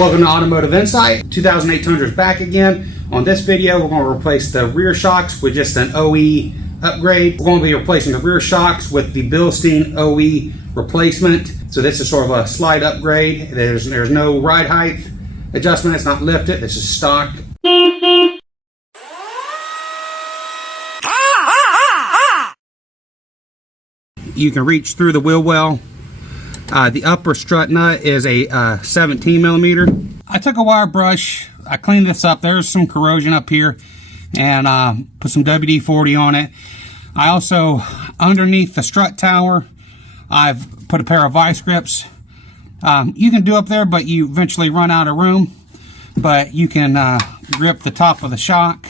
Welcome to Automotive Insight. 2008 Tundra is back again. On this video, we're going to replace the rear shocks with just an OE upgrade. We're going to be replacing the rear shocks with the Bilstein OE replacement. So this is sort of a slight upgrade. There's no ride height adjustment. It's not lifted. This is stock. You can reach through the wheel well. The upper strut nut is a 17 millimeter. I took a wire brush, I cleaned this up. There's some corrosion up here, and put some WD-40 on it. I also, underneath the strut tower, I've put a pair of vice grips. You can do up there, but you eventually run out of room. But you can grip the top of the shock.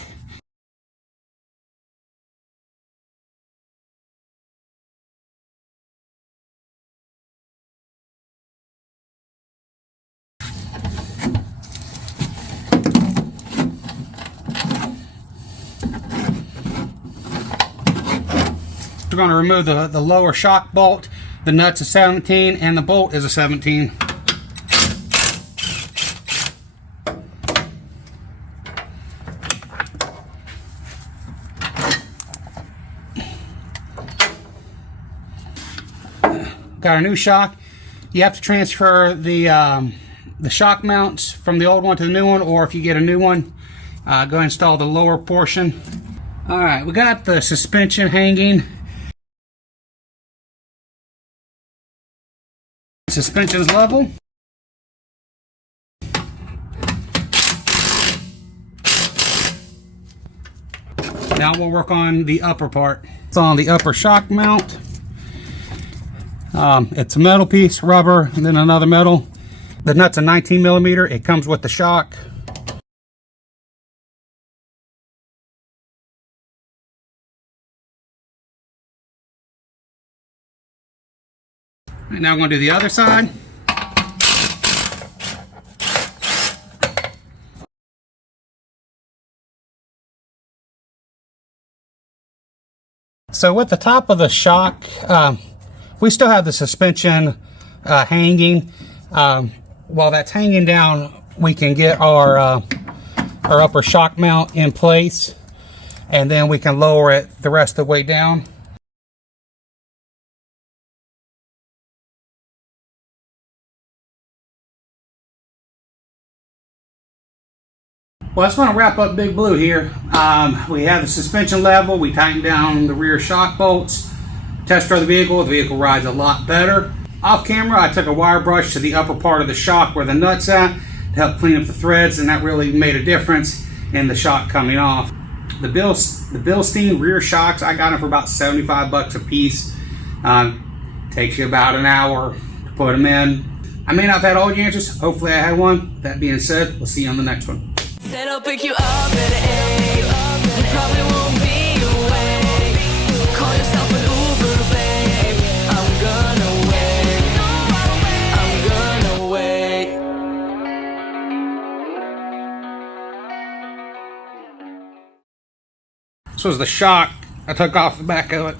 We're going to remove the lower shock bolt. The nut's a 17 and the bolt is a 17. Got a new shock. You have to transfer the shock mounts from the old one to the new one, or if you get a new one, go install the lower portion. Alright, we got the suspension hanging. Suspension's level. Now we'll work on the upper part. It's on the upper shock mount. It's a metal piece, rubber, and then another metal. The nut's a 19 millimeter. It comes with the shock. Right, now I'm going to do the other side. So with the top of the shock, we still have the suspension hanging. While that's hanging down, we can get our upper shock mount in place, and then we can lower it the rest of the way down. Well, that's going to wrap up Big Blue here. We have the suspension level. We tightened down the rear shock bolts. Test drove the vehicle. The vehicle rides a lot better. Off camera, I took a wire brush to the upper part of the shock where the nut's at to help clean up the threads, and that really made a difference in the shock coming off. The Bilstein rear shocks, I got them for about 75 bucks a piece. Takes you about an hour to put them in. I may not have had all the answers. Hopefully I had one. That being said, we'll see you on the next one. Said I'll pick you up at 8. You probably won't be awake. Call yourself an Uber, babe. I'm gonna wait. I'm gonna wait. This was the shock I took off the back of it.